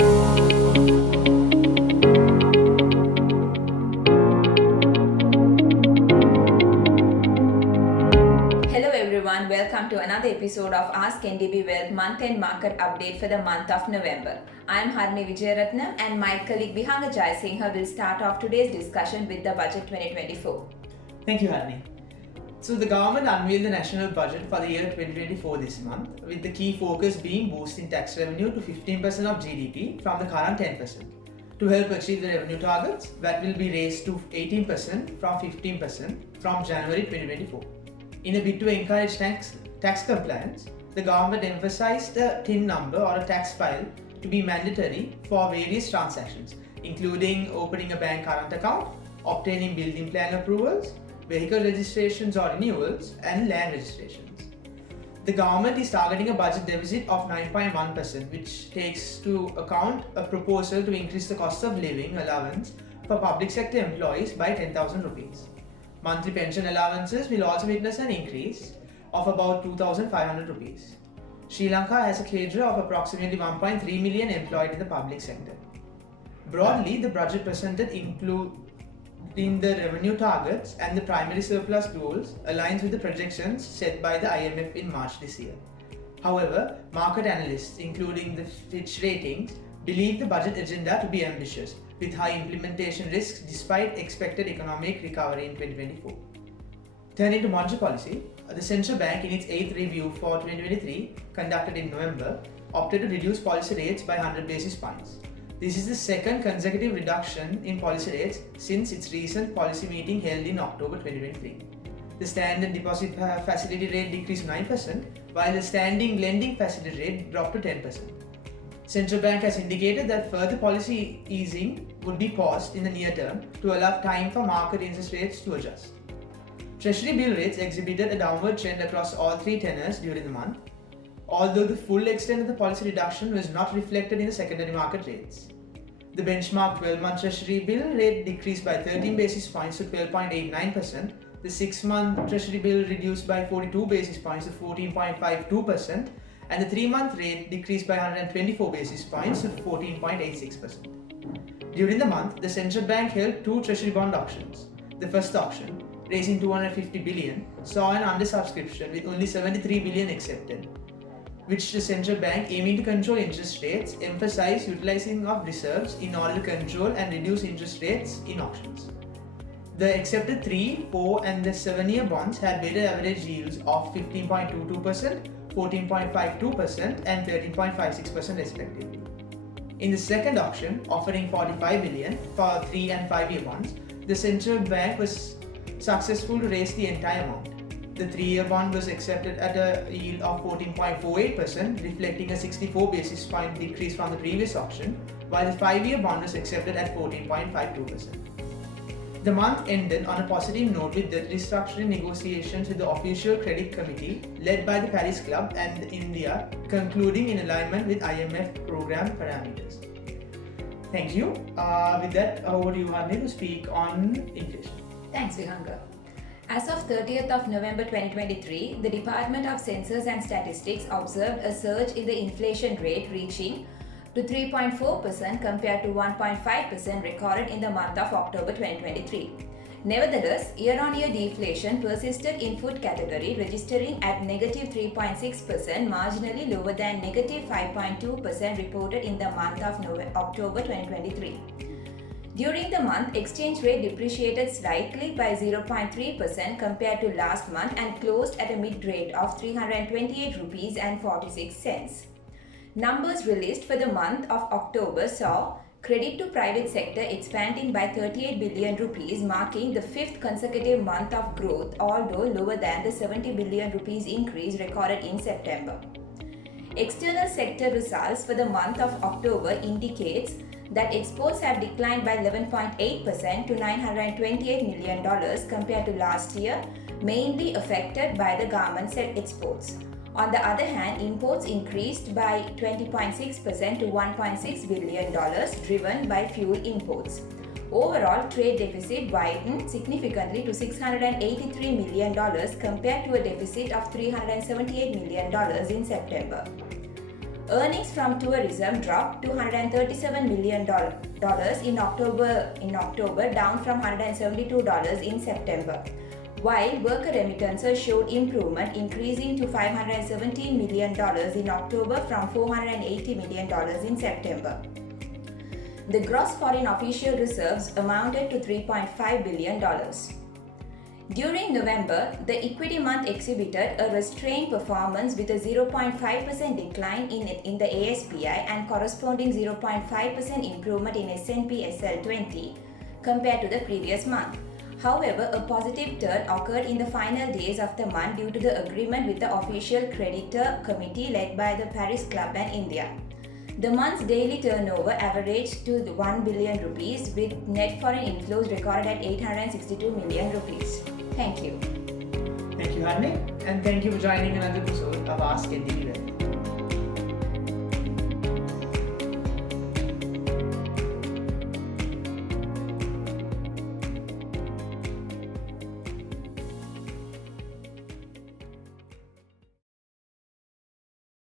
Hello everyone, welcome to another episode of Ask NDB Wealth month-end market update for the month of November. I am Harni Vijayaratnam and my colleague Vihanga Jayasinghe will start off today's discussion with the budget 2024. Thank you, Harni. So the government unveiled the national budget for the year 2024 this month, with the key focus being boosting tax revenue to 15% of GDP from the current 10%. To help achieve the revenue targets, VAT will be raised to 18% from 15% from January 2024. In a bid to encourage tax compliance, the government emphasized a TIN number or a tax file to be mandatory for various transactions, including opening a bank current account, obtaining building plan approvals, vehicle registrations or renewals, and land registrations. The government is targeting a budget deficit of 9.1%, which takes to account a proposal to increase the cost of living allowance for public sector employees by 10,000 rupees. Monthly pension allowances will also witness an increase of about 2,500 rupees. Sri Lanka has a cadre of approximately 1.3 million employed in the public sector. Broadly, the budget presented including the revenue targets and the primary surplus goals aligns with the projections set by the IMF in March this year. However, market analysts, including the Fitch Ratings, believe the budget agenda to be ambitious, with high implementation risks despite expected economic recovery in 2024. Turning to monetary policy, the central bank in its 8th review for 2023, conducted in November, opted to reduce policy rates by 100 basis points. This is the second consecutive reduction in policy rates since its recent policy meeting held in October 2023. The standard deposit facility rate decreased 9%, while the standing lending facility rate dropped to 10%. Central Bank has indicated that further policy easing would be paused in the near term to allow time for market interest rates to adjust. Treasury bill rates exhibited a downward trend across all three tenors during the month, although the full extent of the policy reduction was not reflected in the secondary market rates. The benchmark 12-month Treasury bill rate decreased by 13 basis points to 12.89%, the 6-month Treasury bill reduced by 42 basis points to 14.52%, and the 3-month rate decreased by 124 basis points to 14.86%. During the month, the central bank held two treasury bond auctions. The first auction, raising 250 billion, saw an undersubscription with only 73 billion accepted, which the central bank, aiming to control interest rates, emphasized utilizing of reserves in order to control and reduce interest rates in auctions. The accepted 3, 4 and the 7-year bonds had weighted average yields of 15.22%, 14.52% and 13.56% respectively. In the second auction, offering 45 billion for 3 and 5-year bonds, the central bank was successful to raise the entire amount. The 3-year bond was accepted at a yield of 14.48%, reflecting a 64 basis point decrease from the previous auction, while the 5-year bond was accepted at 14.52%. The month ended on a positive note with the restructuring negotiations with the Official Credit Committee led by the Paris Club and India concluding in alignment with IMF program parameters. Thank you. With that, over to you, Harni, to speak on inflation. Thanks, Vihanga. As of 30th of November 2023, the Department of Census and Statistics observed a surge in the inflation rate reaching to 3.4% compared to 1.5% recorded in the month of October 2023. Nevertheless, year-on-year deflation persisted in food category, registering at negative 3.6%, marginally lower than negative 5.2% reported in the month of October 2023. During the month, exchange rate depreciated slightly by 0.3% compared to last month and closed at a mid-rate of 328 rupees and 46 cents. Numbers released for the month of October saw credit to private sector expanding by 38 billion rupees, marking the 5th consecutive month of growth, although lower than the 70 billion rupees increase recorded in September. External sector results for the month of October indicates that exports have declined by 11.8% to $928 million compared to last year, mainly affected by the garment set exports. On the other hand, imports increased by 20.6% to $1.6 billion, driven by fuel imports. Overall, trade deficit widened significantly to $683 million compared to a deficit of $378 million in September. Earnings from tourism dropped to $137 million in October, down from $172 in September, while worker remittances showed improvement, increasing to $517 million in October from $480 million in September. The gross foreign official reserves amounted to $3.5 billion. During November, the equity month exhibited a restrained performance with a 0.5% decline in the ASPI and corresponding 0.5% improvement in S&P SL 20 compared to the previous month. However, a positive turn occurred in the final days of the month due to the agreement with the official creditor committee led by the Paris Club and India. The month's daily turnover averaged to 1 billion rupees with net foreign inflows recorded at 862 million rupees. Thank you. Thank you, Harnik, and thank you for joining another episode of Ask NDB Web.